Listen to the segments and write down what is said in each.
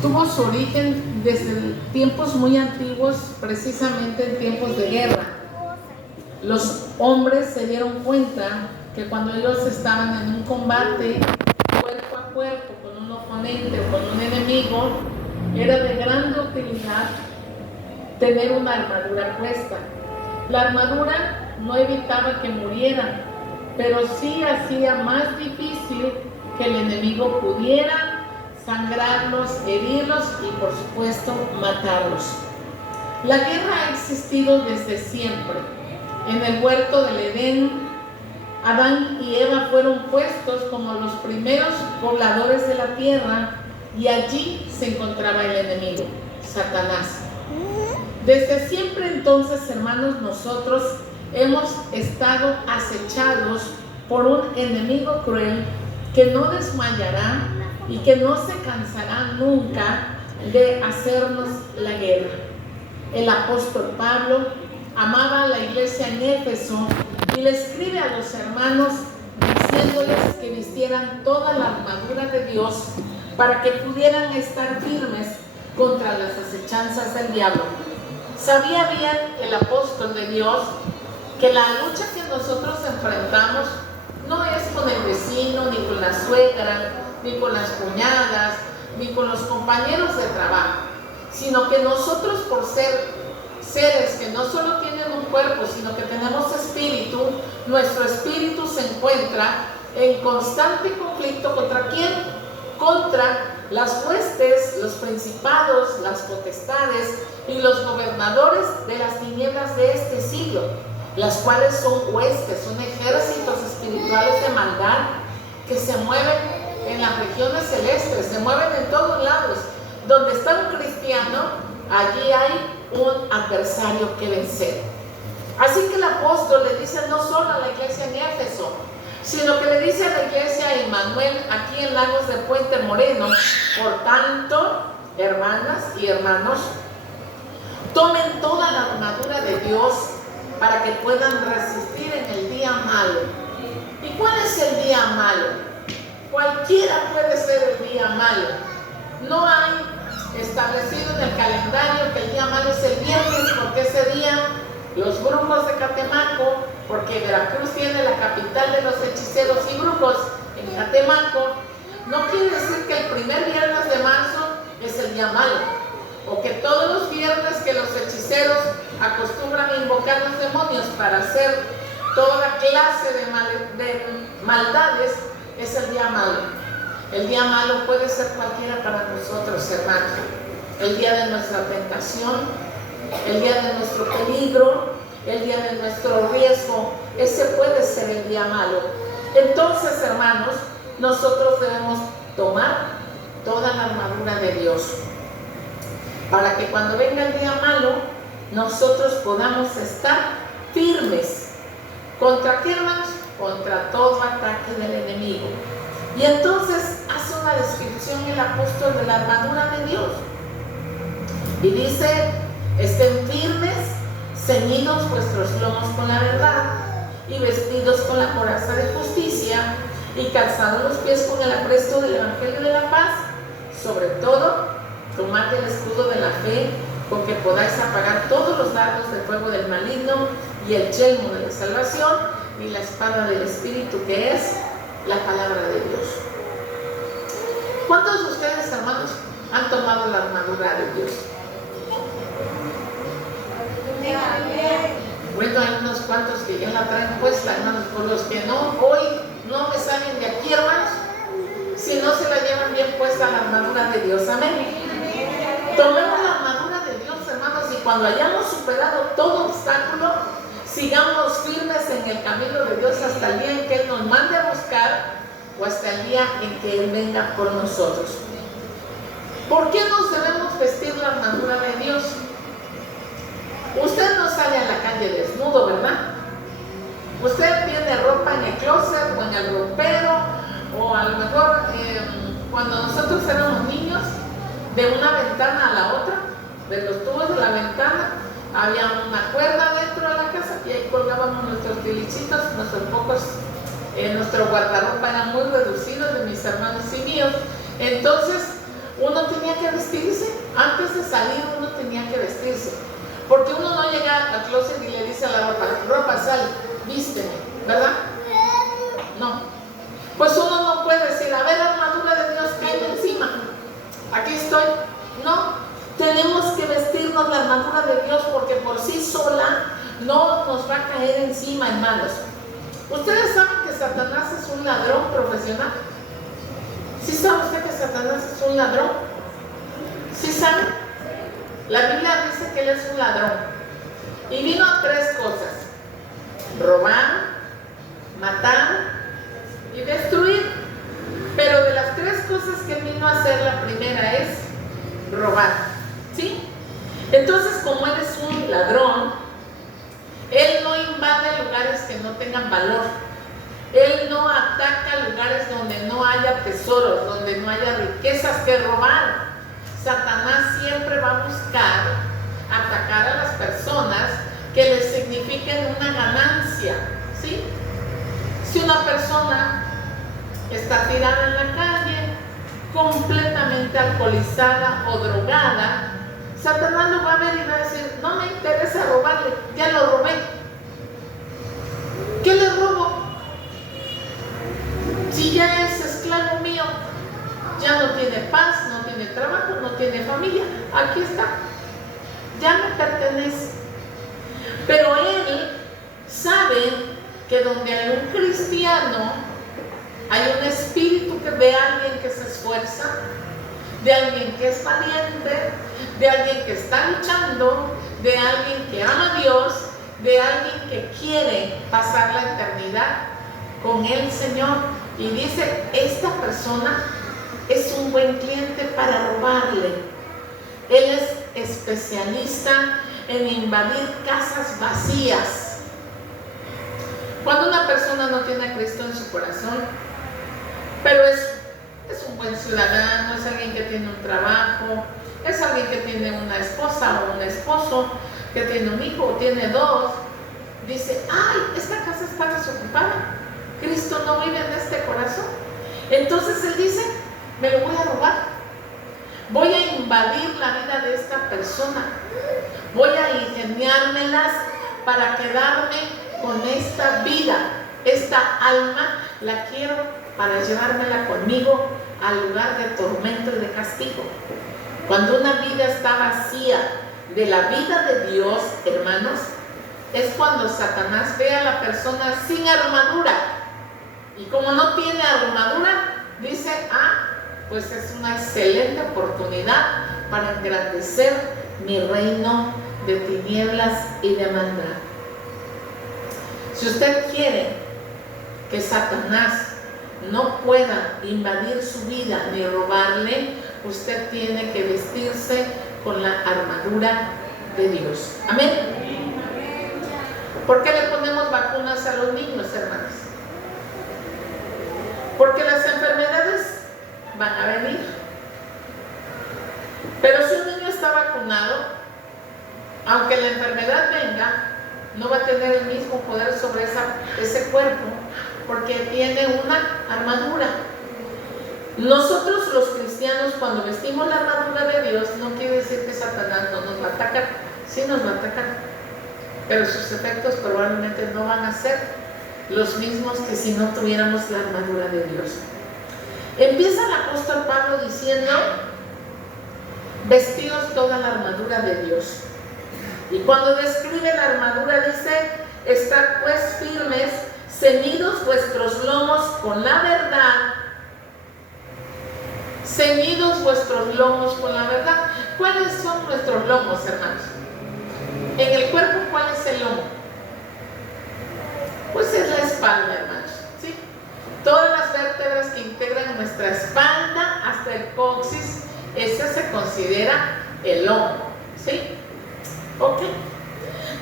tuvo su origen desde tiempos muy antiguos, precisamente en tiempos de guerra. Los hombres se dieron cuenta que cuando ellos estaban en un combate cuerpo a cuerpo con un oponente o con un enemigo, era de gran utilidad tener una armadura puesta. La armadura no evitaba que murieran, pero sí hacía más difícil que el enemigo pudiera sangrarlos, herirlos y por supuesto matarlos. La guerra ha existido desde siempre. En el huerto del Edén, Adán y Eva fueron puestos como los primeros pobladores de la tierra y allí se encontraba el enemigo, Satanás. Desde siempre entonces, hermanos, nosotros hemos estado acechados por un enemigo cruel que no desmayará y que no se cansará nunca de hacernos la guerra. El apóstol Pablo amaba a la iglesia en Éfeso y le escribe a los hermanos diciéndoles que vistieran toda la armadura de Dios para que pudieran estar firmes contra las acechanzas del diablo. Sabía bien el apóstol de Dios que la lucha que nosotros enfrentamos no es con el vecino, ni con la suegra, ni con las cuñadas, ni con los compañeros de trabajo, sino que nosotros, por ser seres que no solo tienen un cuerpo, sino que tenemos espíritu, nuestro espíritu se encuentra en constante conflicto ¿contra quién? Contra las huestes, los principados, las potestades y los gobernadores de las tinieblas de este siglo, las cuales son huestes, son ejércitos espirituales de maldad que se mueven en las regiones celestes, se mueven en todos lados. Donde está un cristiano, allí hay un adversario que vencer. Así que el apóstol le dice no solo a la iglesia en Éfeso, sino que le dice a la iglesia Emmanuel aquí en Lagos de Puente Moreno: por tanto, hermanas y hermanos, tomen toda la armadura de Dios para que puedan resistir en el día malo. ¿Y cuál es el día malo? Cualquiera puede ser el día malo. No hay establecido en el calendario que el día malo es el viernes, porque ese día los brujos de Catemaco, porque Veracruz tiene la capital de los hechiceros y brujos en Catemaco, no quiere decir que el primer viernes de marzo es el día malo, o que todos los viernes que los hechiceros acostumbran a invocar los demonios para hacer toda clase de maldades es el día malo. El día malo puede ser cualquiera para nosotros, hermanos. El día de nuestra tentación, el día de nuestro peligro, el día de nuestro riesgo, ese puede ser el día malo. Entonces, hermanos, nosotros debemos tomar toda la armadura de Dios para que cuando venga el día malo, nosotros podamos estar firmes. ¿Contra qué, hermanos? Contra todo ataque del enemigo. Y entonces hace una descripción el apóstol de la armadura de Dios. Y dice: estén firmes, ceñidos vuestros lomos con la verdad, y vestidos con la coraza de justicia, y calzados los pies con el apresto del evangelio de la paz. Sobre todo, tomad el escudo de la fe, con que podáis apagar todos los dardos de fuego del maligno, y el yelmo de la salvación, y la espada del Espíritu, que es la palabra de Dios. ¿Cuántos de ustedes, hermanos, han tomado la armadura de Dios? Bueno, hay unos cuantos que ya la traen puesta, hermanos. Por los que no, hoy no me salen de aquí, hermanos, si no se la llevan bien puesta la armadura de Dios. Amén. Tomemos la armadura de Dios, hermanos, y cuando hayamos superado todo obstáculo, sigamos firmes en el camino de Dios hasta el día en que Él nos mande a buscar, o hasta el día en que Él venga por nosotros. ¿Por qué nos debemos vestir la armadura de Dios? Usted no sale a la calle desnudo, ¿verdad? Usted tiene ropa en el closet o en el ropero, o a lo mejor cuando nosotros éramos niños, de una ventana a la otra, de los tubos de la ventana, había una cuerda dentro de la casa y ahí colgábamos nuestros tilichitos, nuestros pocos, nuestro guardarropa era muy reducido, de mis hermanos y míos. Entonces uno tenía que vestir salir uno tenía que vestirse. Porque uno no llega al closet y le dice a la ropa, sal, vísteme, ¿verdad? No. Pues uno no puede decir, a ver, la armadura de Dios, cae encima. Aquí estoy. No. Tenemos que vestirnos la armadura de Dios porque por sí sola no nos va a caer encima, hermanos. ¿Ustedes saben que Satanás es un ladrón profesional? ¿Sí sabe usted que Satanás es un ladrón? ¿Sí sabe? La Biblia dice que él es un ladrón. Y vino a 3 cosas: robar, matar y destruir. Pero de las 3 cosas que vino a hacer, la primera es robar. ¿Sí? Entonces, como él es un ladrón, él no invade lugares que no tengan valor. Él no ataca lugares donde no haya tesoros, donde no haya riquezas que robar. Satanás siempre va a buscar atacar a las personas que les signifiquen una ganancia, ¿sí? Si una persona está tirada en la calle, completamente alcoholizada o drogada, Satanás lo va a ver y va a decir, no me interesa robarle, ya lo robé. ¿Qué le robo? Si ya es esclavo mío, ya no tiene paz, no tiene trabajo, no tiene familia, aquí está, ya me pertenece. Pero él sabe que donde hay un cristiano, hay un espíritu de alguien que se esfuerza, de alguien que es valiente, de alguien que está luchando, de alguien que ama a Dios, de alguien que quiere pasar la eternidad con el Señor. Y dice, esta persona es un buen cliente para robarle. Él es especialista en invadir casas vacías. Cuando una persona no tiene a Cristo en su corazón, pero es un buen ciudadano, es alguien que tiene un trabajo, es alguien que tiene una esposa o un esposo, que tiene un hijo o tiene 2, dice, ay, esta casa está desocupada, Cristo no vive en este corazón. Entonces él dice, me lo voy a robar, voy a invadir la vida de esta persona, voy a ingeniármelas para quedarme con esta vida, esta alma la quiero para llevármela conmigo al lugar de tormento y de castigo. Cuando una vida está vacía de la vida de Dios, hermanos, es cuando Satanás ve a la persona sin armadura. Y como no tiene armadura, dice, pues es una excelente oportunidad para engrandecer mi reino de tinieblas y de maldad. Si usted quiere que Satanás no pueda invadir su vida ni robarle, usted tiene que vestirse con la armadura de Dios. Amén. ¿Por qué le ponemos vacunas a los niños, hermanos? Porque las enfermedades van a venir. Pero si un niño está vacunado, aunque la enfermedad venga, no va a tener el mismo poder sobre ese cuerpo, porque tiene una armadura. Nosotros los cristianos, cuando vestimos la armadura de Dios, no quiere decir que Satanás no nos va a atacar. Sí nos va a atacar, pero sus efectos probablemente no van a ser los mismos que si no tuviéramos la armadura de Dios. Empieza el apóstol Pablo diciendo, vestidos toda la armadura de Dios. Y cuando describe la armadura dice, estad pues firmes, ceñidos vuestros lomos con la verdad. Ceñidos vuestros lomos con la verdad. ¿Cuáles son nuestros lomos, hermanos? En el cuerpo, ¿cuál es el lomo? Pues es la espalda, hermanos, ¿sí? Todas las vértebras que integran nuestra espalda hasta el coxis, ese se considera el lomo, ¿sí? Ok.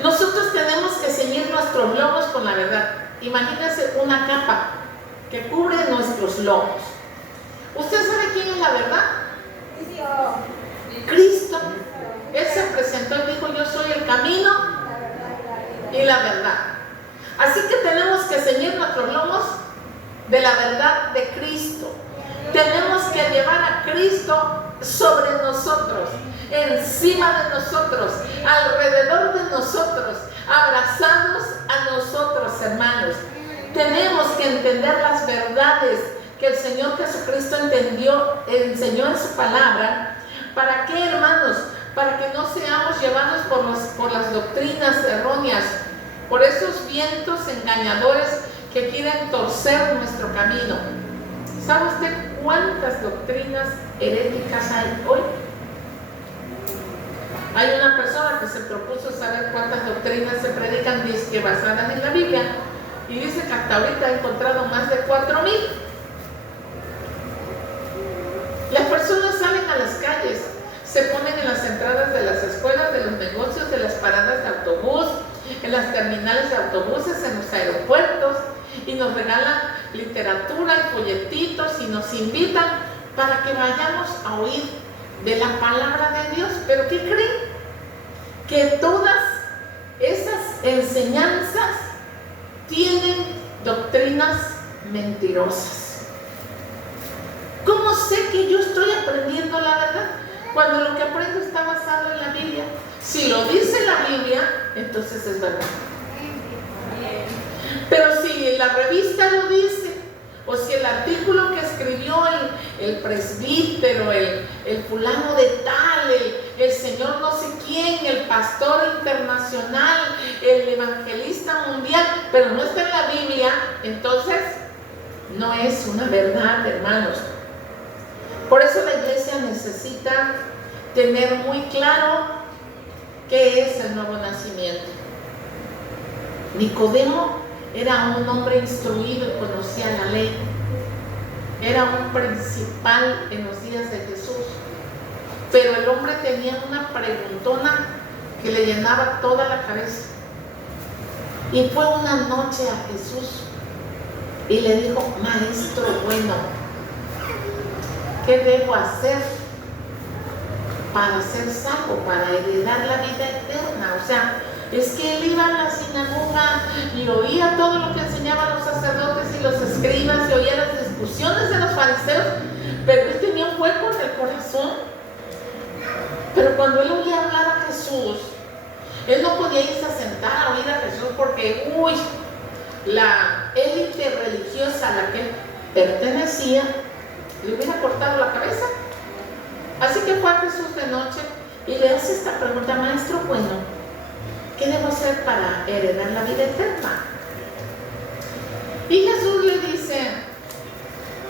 Nosotros tenemos que ceñir nuestros lomos con la verdad. Imagínense una capa que cubre nuestros lomos. ¿Usted sabe quién es la verdad? Cristo. Él se presentó y dijo, yo soy el camino y la verdad. Así que tenemos que ceñir nuestros lomos de la verdad de Cristo. Tenemos que llevar a Cristo sobre nosotros, encima de nosotros, alrededor de nosotros, abrazados a nosotros, hermanos. Tenemos que entender las verdades que el Señor Jesucristo enseñó en su palabra. ¿Para qué, hermanos? Para que no seamos llevados por las doctrinas erróneas, por esos vientos engañadores que quieren torcer nuestro camino. ¿Sabe usted cuántas doctrinas heréticas hay hoy? Hay una persona que se propuso saber cuántas doctrinas se predican, dizque basadas en la Biblia, y dice que hasta ahorita ha encontrado más de 4,000. Las personas salen a las calles, se ponen en las entradas de las escuelas, de los negocios, de las paradas de autobús, en las terminales de autobuses, en los aeropuertos, y nos regalan literatura y folletitos y nos invitan para que vayamos a oír de la palabra de Dios. ¿Pero qué creen? Que todas esas enseñanzas tienen doctrinas mentirosas. ¿Cómo sé que yo estoy aprendiendo la verdad? Cuando lo que aprendo está basado en la Biblia. Si lo dice la Biblia, entonces es verdad. Pero si la revista lo dice, o si el artículo que escribió el presbítero, el fulano de tal, el señor no sé quién, el pastor internacional, el evangelista mundial, pero no está en la Biblia, entonces no es una verdad, hermanos. Por eso la iglesia necesita tener muy claro qué es el nuevo nacimiento. Nicodemo era un hombre instruido y conocía la ley. Era un principal en los días de Jesús. Pero el hombre tenía una preguntona que le llenaba toda la cabeza. Y fue una noche a Jesús y le dijo: maestro bueno, ¿qué debo hacer para ser salvo, para heredar la vida eterna? O sea, es que él iba a la sinagoga y oía todo lo que enseñaban los sacerdotes y los escribas, y oía las discusiones de los fariseos, pero él tenía un hueco en el corazón. Pero cuando él oía hablar a Jesús, él no podía irse a sentar a oír a Jesús porque, la élite religiosa a la que él pertenecía le hubiera cortado la cabeza. Así que fue a Jesús de noche y le hace esta pregunta: maestro bueno, ¿qué debo hacer para heredar la vida eterna? Y Jesús le dice: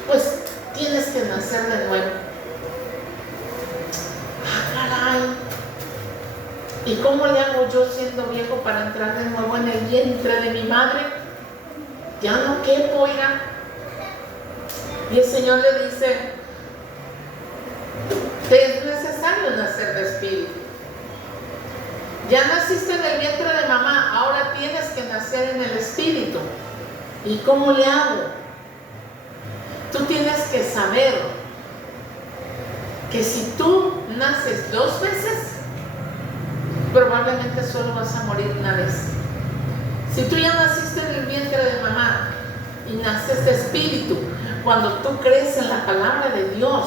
pues tienes que nacer de nuevo. ¡Ah, caray! ¿Y cómo le hago yo siendo viejo para entrar de nuevo en el vientre de mi madre? Ya no quepo, oiga. Y el Señor le dice: te es necesario nacer de espíritu. Ya naciste en el vientre de mamá, ahora tienes que nacer en el espíritu. ¿Y cómo le hago? Tú tienes que saber que si tú naces 2 veces, probablemente solo vas a morir una vez. Si tú ya naciste en el vientre de mamá y naces de espíritu, cuando tú crees en la palabra de Dios,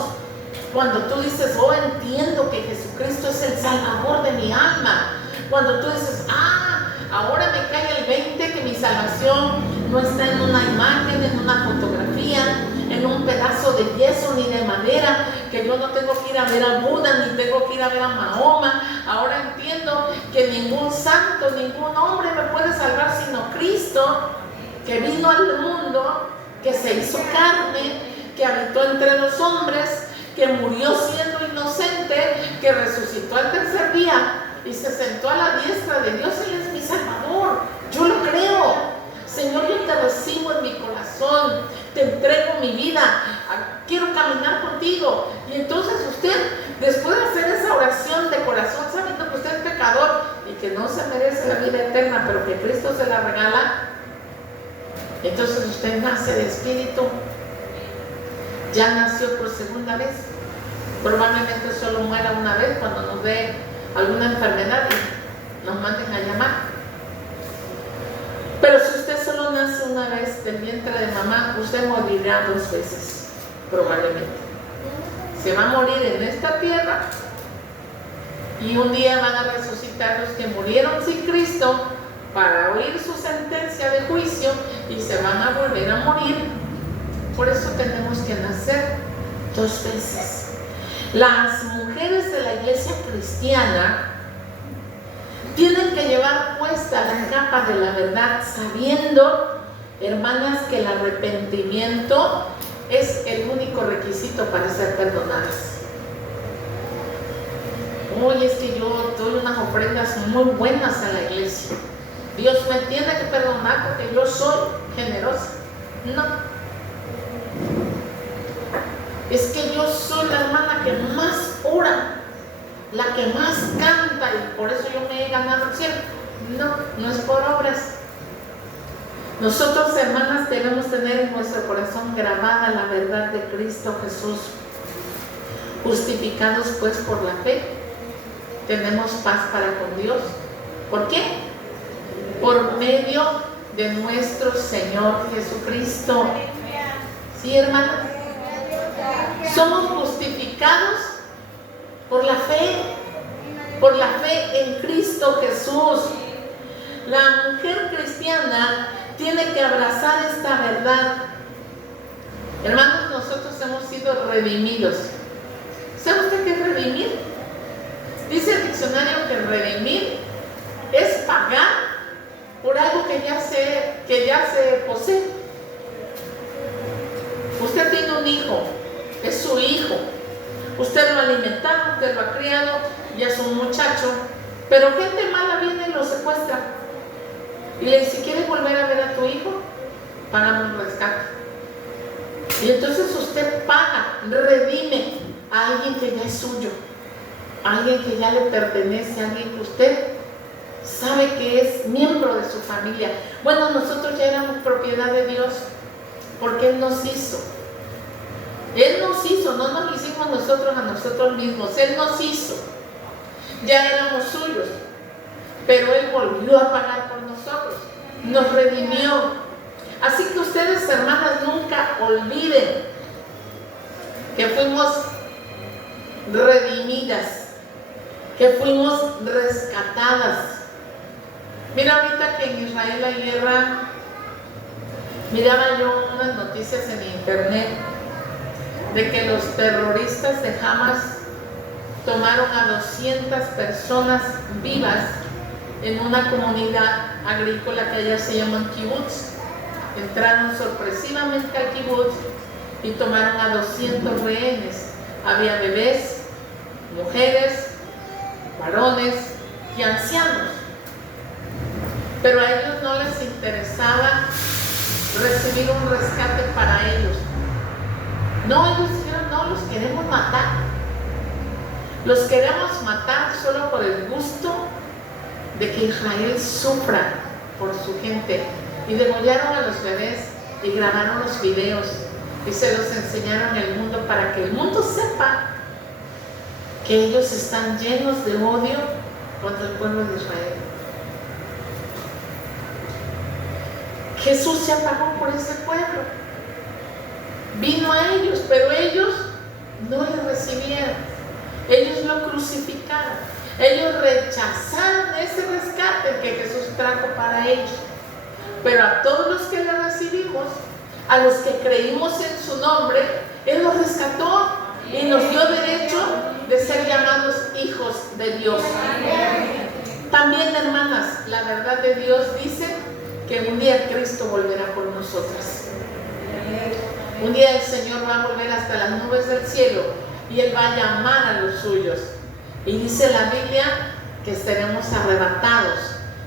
cuando tú dices: oh, entiendo que Jesucristo es el Salvador de mi alma, cuando tú dices: ahora me cae el 20 que mi salvación no está en una imagen, en una fotografía, en un pedazo de yeso ni de madera, que yo no tengo que ir a ver a Buda, ni tengo que ir a ver a Mahoma. Ahora entiendo que ningún santo, ningún hombre me puede salvar sino Cristo, que vino al mundo, que se hizo carne, que habitó entre los hombres, que murió siendo inocente, que resucitó al tercer día y se sentó a la diestra de Dios. Él es mi Salvador. Yo lo creo. Señor, yo te recibo en mi corazón, te entrego mi vida, quiero caminar contigo. Y entonces usted, después de hacer esa oración de corazón, sabiendo que usted es pecador y que no se merece la vida eterna, pero que Cristo se la regala, entonces usted nace de espíritu. Ya nació por segunda vez. Probablemente solo muera una vez cuando nos dé alguna enfermedad y nos manden a llamar. Pero si usted solo nace una vez del vientre de mamá, usted morirá 2 veces, probablemente. se va a morir en esta tierra y un día van a resucitar los que murieron sin Cristo para oír su sentencia de juicio y se van a volver a morir. Por eso tenemos que nacer 2 veces. Las mujeres de la iglesia cristiana tienen que llevar puesta la capa de la verdad, sabiendo, hermanas, que el arrepentimiento es el único requisito para ser perdonadas. Oye, es que yo doy unas ofrendas muy buenas a la iglesia. Dios me tiene que perdonar porque yo soy generosa. No. Es que yo soy la hermana que más ora, la que más canta y por eso yo me he ganado el cielo. No, no es por obras. Nosotros, hermanas, debemos tener en nuestro corazón grabada la verdad de Cristo Jesús. Justificados pues por la fe, tenemos paz para con Dios. ¿Por qué? Por medio de nuestro Señor Jesucristo. ¿Sí, hermanas? Somos justificados por la fe en Cristo Jesús. La mujer cristiana tiene que abrazar esta verdad. Hermanos, nosotros hemos sido redimidos. ¿Sabe usted qué es redimir? Dice el diccionario que redimir es pagar por algo que ya se posee. Usted tiene un hijo, es su hijo. Usted lo ha alimentado, usted lo ha criado, ya es un muchacho. Pero gente mala viene y lo secuestra. Y le dice, ¿quieres volver a ver a tu hijo? Págame un rescate. Y entonces usted paga, redime a alguien que ya es suyo, a alguien que ya le pertenece, a alguien que usted sabe que es miembro de su familia. Bueno, nosotros ya éramos propiedad de Dios porque Él nos hizo. Él nos hizo, no nos hicimos nosotros a nosotros mismos. Él nos hizo. Ya éramos suyos, pero Él volvió a pagar por nosotros, nos redimió. Así que ustedes, hermanas, nunca olviden que fuimos redimidas, que fuimos rescatadas. Mira, ahorita que en Israel hay guerra, miraba yo unas noticias en internet de que los terroristas de Hamas tomaron a 200 personas vivas en una comunidad agrícola que allá se llaman kibbutz. Entraron sorpresivamente al kibbutz y tomaron a 200 rehenes. Había bebés, mujeres, varones y ancianos. Pero a ellos no les interesaba recibir un rescate para ellos. No, ellos dijeron, no, los queremos matar. Los queremos matar solo por el gusto de que Israel sufra por su gente. Y degollaron a los bebés y grabaron los videos y se los enseñaron al mundo para que el mundo sepa que ellos están llenos de odio contra el pueblo de Israel. Jesús se apagó por ese pueblo. Vino a ellos, pero ellos no le recibieron. Ellos lo crucificaron. Ellos rechazaron ese rescate que Jesús trajo para ellos. Pero a todos los que le recibimos, a los que creímos en su nombre, Él nos rescató y nos dio derecho de ser llamados hijos de Dios. También, hermanas, la verdad de Dios dice que un día Cristo volverá por nosotras. Un día el Señor va a volver hasta las nubes del cielo y Él va a llamar a los suyos. Y dice la Biblia que seremos arrebatados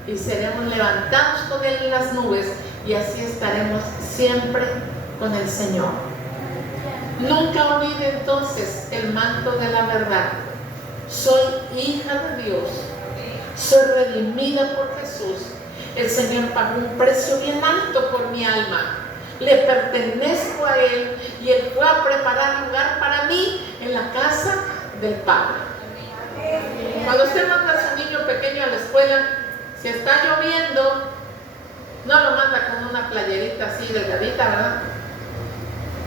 y seremos levantados con Él en las nubes y así estaremos siempre con el Señor. Nunca olvide entonces el manto de la verdad. Soy hija de Dios, soy redimida por Jesús. El Señor pagó un precio bien alto por mi alma. Le pertenezco a Él y Él fue a preparar lugar para mí en la casa del Padre. Cuando usted manda a su niño pequeño a la escuela, si está lloviendo, no lo manda con una playerita así delgadita, ¿verdad?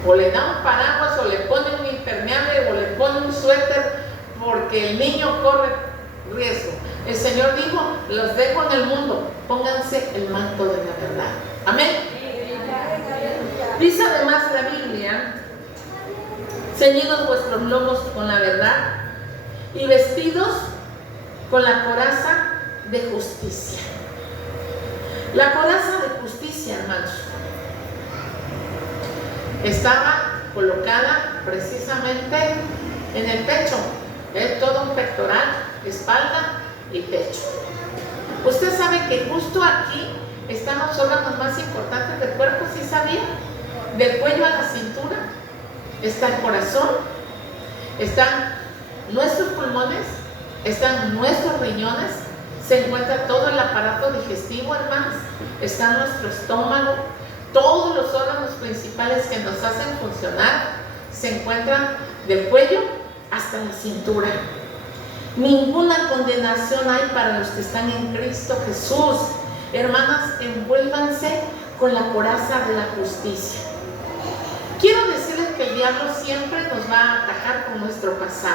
O le da un paraguas, o le pone un impermeable, o le pone suéter porque el niño corre riesgo. El Señor dijo, los dejo en el mundo, pónganse el manto de la verdad. Amén. Dice además la Biblia, ceñidos vuestros lomos con la verdad y vestidos con la coraza de justicia. La coraza de justicia, hermanos, estaba colocada precisamente en el pecho. Es todo un pectoral, espalda y pecho. Usted sabe que justo aquí están los órganos más importantes del cuerpo, ¿sí sabía? Del cuello a la cintura está el corazón, están nuestros pulmones, están nuestros riñones, se encuentra todo el aparato digestivo, hermanos, está nuestro estómago, todos los órganos principales que nos hacen funcionar se encuentran del cuello hasta la cintura. Ninguna condenación hay para los que están en Cristo Jesús. Hermanas, envuélvanse con la coraza de la justicia. Quiero decirles que el diablo siempre nos va a atacar con nuestro pasado.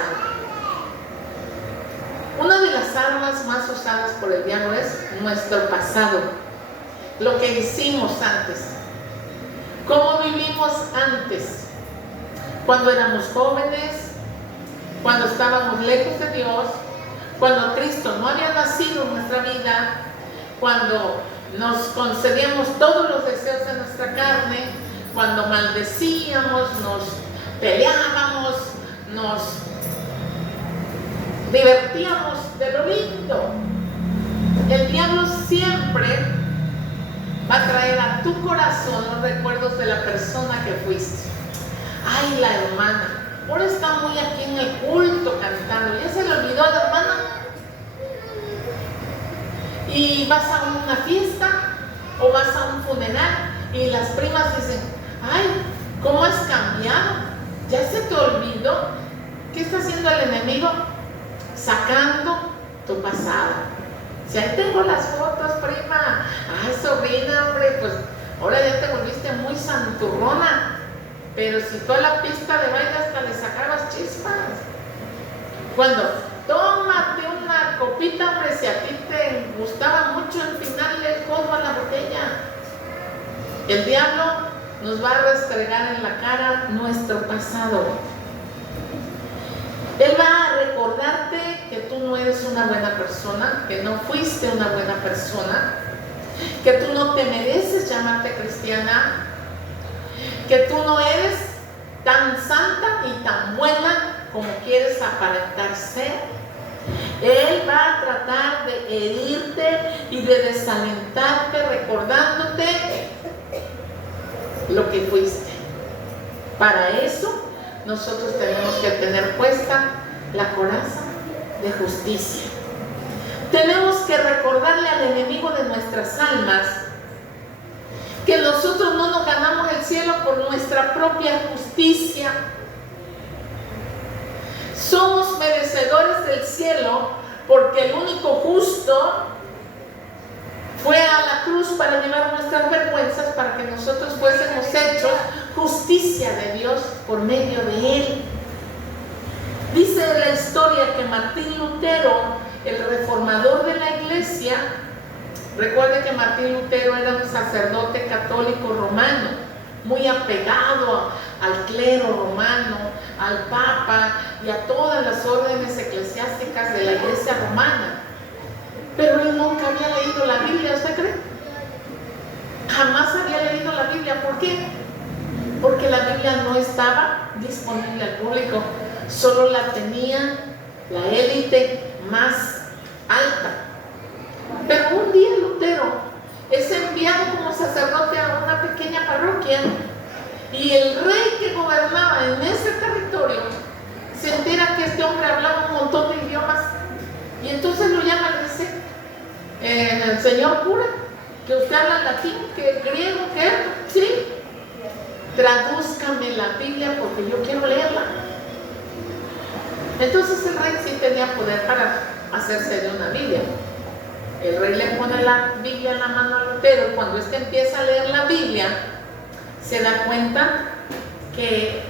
Una de las armas más usadas por el diablo es nuestro pasado, lo que hicimos antes, cómo vivimos antes, cuando éramos jóvenes, cuando estábamos lejos de Dios, cuando Cristo no había nacido en nuestra vida, cuando nos concedíamos todos los deseos de nuestra carne, cuando maldecíamos, nos peleábamos, nos divertíamos de lo lindo. El diablo siempre va a traer a tu corazón los recuerdos de la persona que fuiste. Ay, la hermana, ahora está muy aquí en el culto cantando, ¿ya se le olvidó a la hermana? Y vas a una fiesta o vas a un funeral y las primas dicen, ay, ¿cómo has cambiado? ¿Ya se te olvidó? ¿Qué está haciendo el enemigo? Sacando tu pasado. Si ahí tengo las fotos, prima. Ay, sobrina, hombre, pues ahora ya te volviste muy santurrona. Pero si tú a la pista de baile hasta le sacabas chispas. Cuando tómate una copita, hombre, si a ti te gustaba mucho el final del codo a la botella. El diablo nos va a restregar en la cara nuestro pasado. Él va a recordarte que tú no eres una buena persona, que no fuiste una buena persona, que tú no te mereces llamarte cristiana, que tú no eres tan santa y tan buena como quieres aparentar ser. Él va a tratar de herirte y de desalentarte recordándote lo que fuiste. Para eso nosotros tenemos que tener puesta la coraza de justicia. Tenemos que recordarle al enemigo de nuestras almas que nosotros no nos ganamos el cielo por nuestra propia justicia. Somos merecedores del cielo porque el único justo fue a la cruz para llevar nuestras vergüenzas, para que nosotros fuésemos hechos justicia de Dios por medio de Él. Dice la historia que Martín Lutero, el reformador de la iglesia, recuerde que Martín Lutero era un sacerdote católico romano, muy apegado al clero romano, al papa y a todas las órdenes eclesiásticas de la iglesia romana. Pero él nunca había leído la Biblia, ¿usted cree? Jamás había leído la Biblia. ¿Por qué? Porque la Biblia no estaba disponible al público, solo la tenía la élite más alta. Pero un día Lutero es enviado como sacerdote a una pequeña parroquia y el rey que gobernaba en ese territorio se entera que este hombre hablaba un montón de idiomas y entonces lo llama y dice, señor cura, que usted habla latín, que griego, que sí, tradúzcame la Biblia porque yo quiero leerla. Entonces el rey sí tenía poder para hacerse de una Biblia. El rey le pone la Biblia en la mano a Lutero. Cuando éste empieza a leer la Biblia, se da cuenta que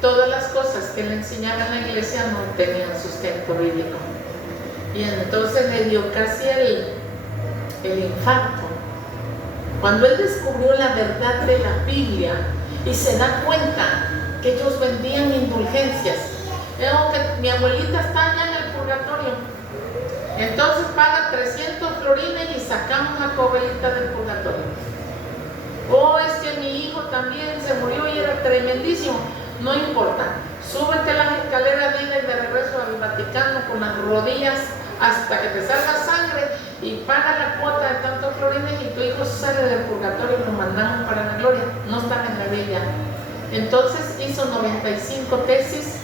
todas las cosas que le enseñaba en la iglesia no tenían sustento bíblico. Y entonces le dio casi el infarto. Cuando él descubrió la verdad de la Biblia y se da cuenta que ellos vendían indulgencias. Veo que mi abuelita está allá en el purgatorio. Entonces paga 300 florines y sacamos a tu abuelita del purgatorio. Oh, es que mi hijo también se murió y era tremendísimo. No importa, súbete las escaleras de ida y de regreso al Vaticano con las rodillas hasta que te salga sangre y paga la cuota de tantos florines y tu hijo sale del purgatorio y lo mandamos para la gloria. No está en la Biblia. Entonces hizo 95 tesis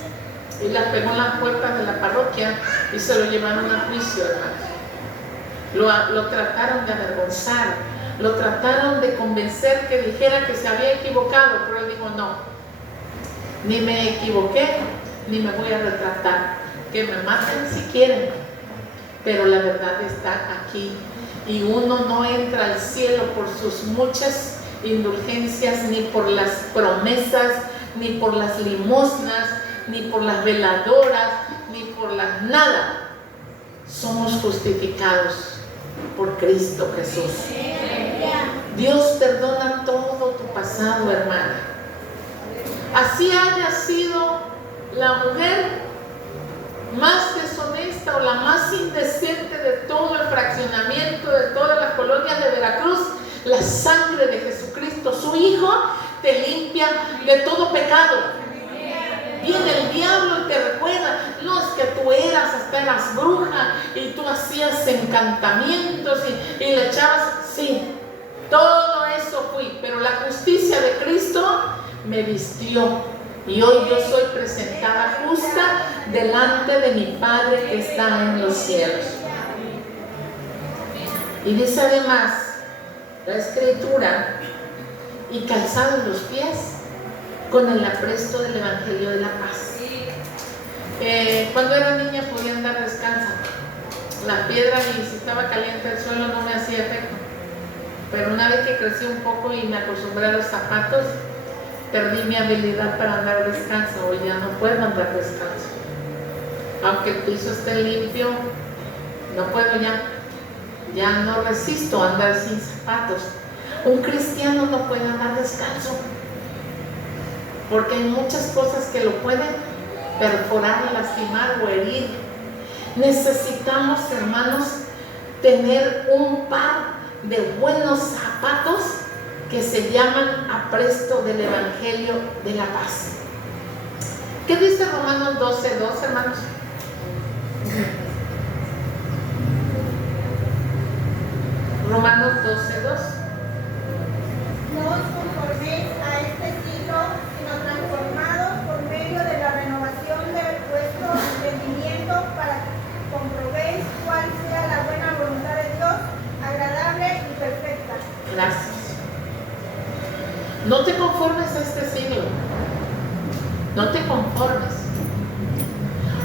y las pegó en las puertas de la parroquia y se lo llevaron a juicio, hermano. Lo trataron de avergonzar, lo trataron de convencer que dijera que se había equivocado, pero él dijo no, ni me equivoqué, ni me voy a retratar, que me maten si quieren, pero la verdad está aquí y uno no entra al cielo por sus muchas indulgencias, ni por las promesas, ni por las limosnas, ni por las veladoras, ni por las nada. Somos justificados por Cristo Jesús. Dios perdona todo tu pasado, hermana. Así haya sido la mujer más deshonesta o la más indecente de todo el fraccionamiento, de todas las colonias de Veracruz, la sangre de Jesucristo, su Hijo, te limpia de todo pecado. Viene el diablo y te recuerda, no es que tú eras bruja y tú hacías encantamientos y le echabas, sí, todo eso fui, pero la justicia de Cristo me vistió y hoy yo soy presentada justa delante de mi Padre que está en los cielos. Y dice además la Escritura, y calzados los pies con el apresto del Evangelio de la paz. Cuando era niña podía andar descalza. La piedra, y si estaba caliente el suelo, no me hacía efecto. Pero una vez que crecí un poco y me acostumbré a los zapatos, perdí mi habilidad para andar descalzo. Hoy ya no puedo andar descalzo. Aunque el piso esté limpio, no puedo ya. Ya no resisto a andar sin zapatos. Un cristiano no puede andar descalzo, porque hay muchas cosas que lo pueden perforar, lastimar o herir. Necesitamos, hermanos, tener un par de buenos zapatos que se llaman apresto del Evangelio de la paz. ¿Qué dice Romanos 12:2, hermanos? Romanos 12:2. No os conforméis a este siglo, sino transformados por medio de la renovación de vuestro entendimiento, para que comprobéis cuál sea la buena voluntad de Dios, agradable y perfecta. Gracias. No te conformes a este siglo. No te conformes.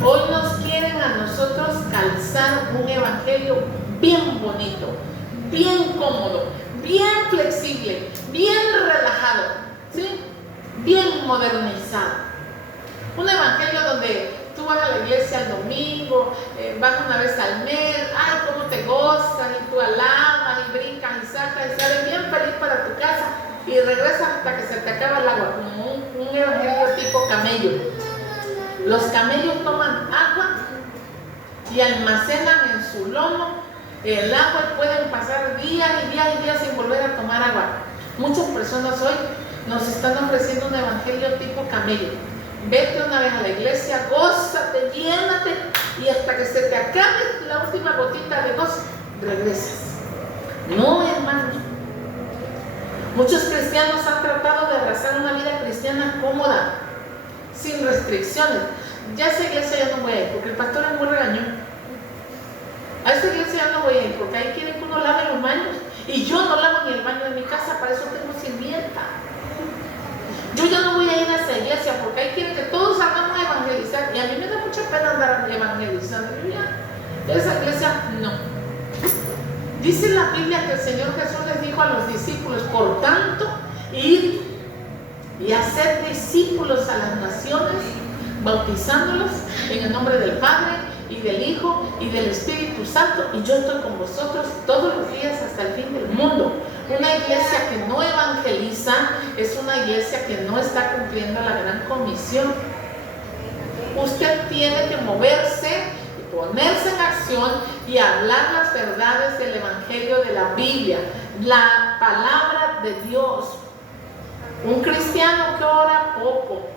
Hoy nos quieren a nosotros calzar un evangelio bien bonito, bien cómodo, bien flexible, bien relajado, ¿sí? Bien modernizado. Un evangelio donde tú vas a la iglesia el domingo, vas una vez al mes, ay, cómo te gozas, y tú alabas y brincas y saltas y sales bien feliz para tu casa y regresas hasta que se te acaba el agua, como un evangelio tipo camello. Los camellos toman agua y almacenan en su lomo el agua y pueden pasar días y días y días sin volver a tomar agua. Muchas personas hoy nos están ofreciendo un evangelio tipo camello. Vete una vez a la iglesia, gózate, llénate y hasta que se te acabe la última gotita de gozo, regresas. No, hermanos. Muchos cristianos han tratado de abrazar una vida cristiana cómoda, sin restricciones. Ya a esa iglesia ya no voy a ir porque el pastor es muy regañón. A esa iglesia ya no voy a ir porque ahí quieren que uno lave los baños y yo no lavo ni el baño de mi casa, para eso tengo sirvienta. Yo ya no voy a ir a esa iglesia porque ahí quieren que todos salgamos a evangelizar y a mí me da mucha pena andar evangelizando. Yo ya, esa iglesia no. Dice la Biblia que el Señor Jesús les dijo a los discípulos, por tanto, id y hacer discípulos a las naciones, bautizándolos en el nombre del Padre y del Hijo y del Espíritu Santo, y yo estoy con vosotros todos los días hasta el fin del mundo. Una iglesia que no evangeliza es una iglesia que no está cumpliendo la gran comisión. Usted tiene que moverse y ponerse en acción y hablar las verdades del Evangelio de la Biblia, la palabra de Dios. Un cristiano que ora poco,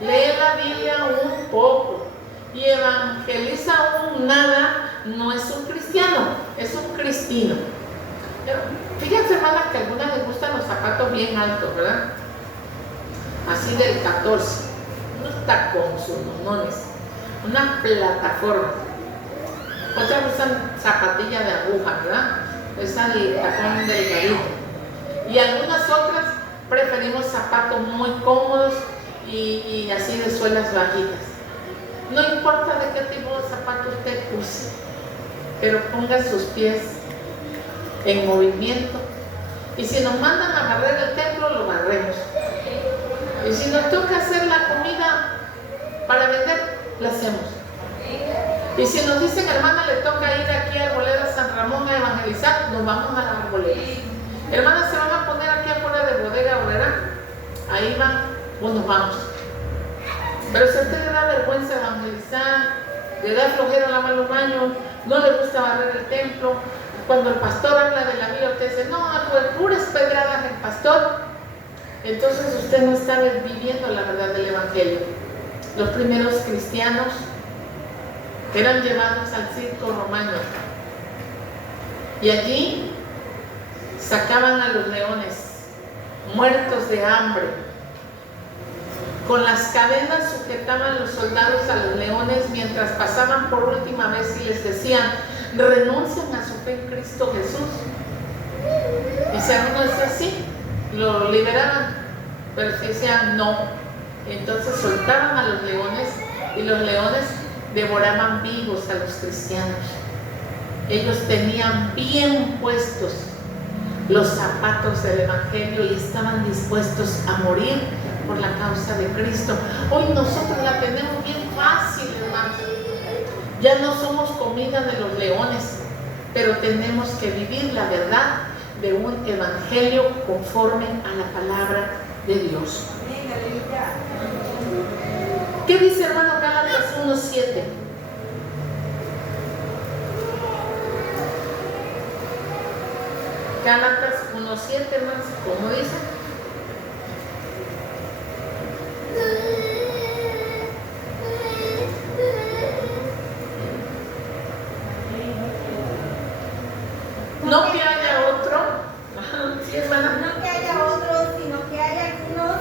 lee la Biblia un poco y evangeliza aún nada, no es un cristiano, es un cristino. Fíjense, hermanas, que a algunas les gustan los zapatos bien altos, ¿verdad? Así del 14, unos tacones, una plataforma. Otras usan zapatilla de aguja, ¿verdad? Esa de tacón delgadito. Y algunas otras preferimos zapatos muy cómodos y así de suelas bajitas. No importa de qué tipo de zapato usted use, pero ponga sus pies en movimiento. Y si nos mandan a barrer el templo, lo barremos. Y si nos toca hacer la comida para vender, la hacemos. Y si nos dicen, hermana, le toca ir aquí a Arboleda San Ramón a evangelizar, nos vamos a las arboledas. Hermanas, se van a poner aquí afuera de Bodega Obrera, ahí van, pues nos vamos. Pero si a usted le da vergüenza evangelizar, le da flojera lavar los baños, no le gusta barrer el templo, cuando el pastor habla de la Biblia, usted dice, no, pues puras pedradas el pastor, entonces usted no está viviendo la verdad del Evangelio. Los primeros cristianos eran llevados al circo romano y allí sacaban a los leones muertos de hambre. Con las cadenas sujetaban los soldados a los leones mientras pasaban por última vez y les decían, renuncian a su fe en Cristo Jesús. Y si alguno decía sí, lo liberaban, pero si decían no, entonces soltaban a los leones y los leones devoraban vivos a los cristianos. Ellos tenían bien puestos los zapatos del Evangelio y estaban dispuestos a morir por la causa de Cristo. Hoy nosotros la tenemos bien fácil, hermanos. Ya no somos comida de los leones, pero tenemos que vivir la verdad de un evangelio conforme a la palabra de Dios. ¿Qué dice, hermano, Gálatas 1:7? Gálatas 1:7, hermanos, ¿cómo dice? No que haya otro, ¿sí, hermana? No que haya otros, sino que haya algunos,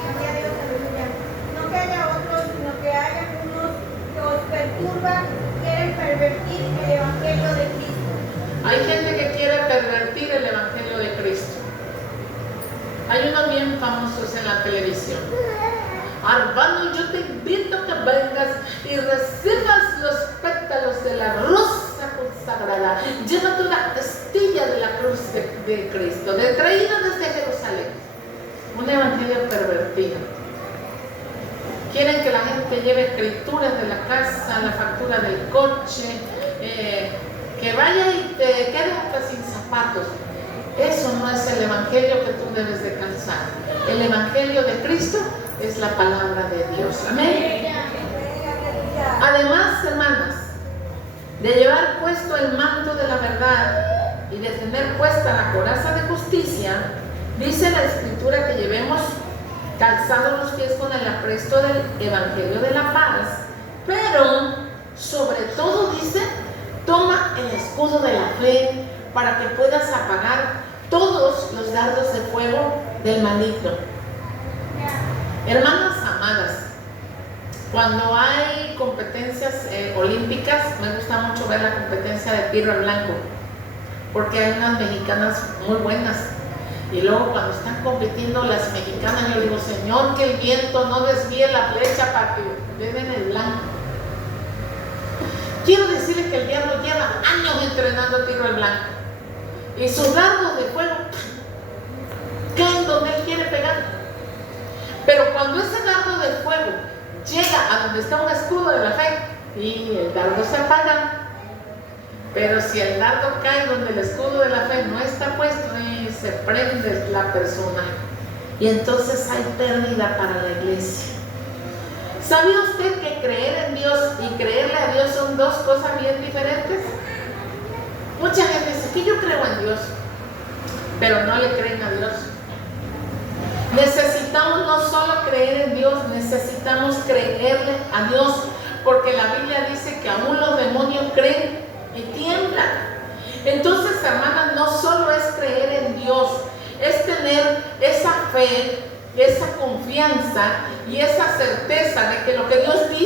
gloria a Dios, aleluya. No que haya otros, sino que haya algunos que os perturban, quieren pervertir el evangelio de Cristo. Hay gente que quiere pervertir el evangelio de Cristo. Hay unos bien famosos en la televisión. Hermano, yo te invito a que vengas y recibas los pétalos de la rosa consagrada. Llévate una astilla de la cruz de Cristo, traída desde Jerusalén. Un evangelio pervertido. Quieren que la gente lleve escrituras de la casa, la factura del coche, que vaya y te quedes hasta sin zapatos. Eso no es el evangelio que tú debes de calzar. El evangelio de Cristo es la palabra de Dios. Amén. Además, hermanas, de llevar puesto el manto de la verdad y de tener puesta la coraza de justicia, dice la Escritura que llevemos calzados los pies con el apresto del evangelio de la paz, pero sobre todo dice, toma el escudo de la fe para que puedas apagar todos los dardos de fuego del maligno. Hermanas amadas, cuando hay competencias olímpicas, me gusta mucho ver la competencia de tiro al blanco, porque hay unas mexicanas muy buenas. Y luego cuando están compitiendo las mexicanas, yo digo, Señor, que el viento no desvíe la flecha para que den el blanco. Quiero decirles que el diablo lleva años entrenando tiro al blanco. Y sus dardos de fuego caen donde él quiere pegar. Pero cuando ese dardo de fuego llega a donde está un escudo de la fe, y el dardo se apaga. Pero si el dardo cae donde el escudo de la fe no está puesto, y se prende la persona, y entonces hay pérdida para la iglesia. ¿Sabía usted que creer en Dios y creerle a Dios son dos cosas bien diferentes? Mucha gente dice que yo creo en Dios, pero no le creen a Dios. Necesitamos no solo creer en Dios, necesitamos creerle a Dios, porque la Biblia dice que aún los demonios creen y tiemblan. Entonces, hermanas, no solo es creer en Dios, es tener esa fe, esa confianza y esa certeza de que lo que Dios dice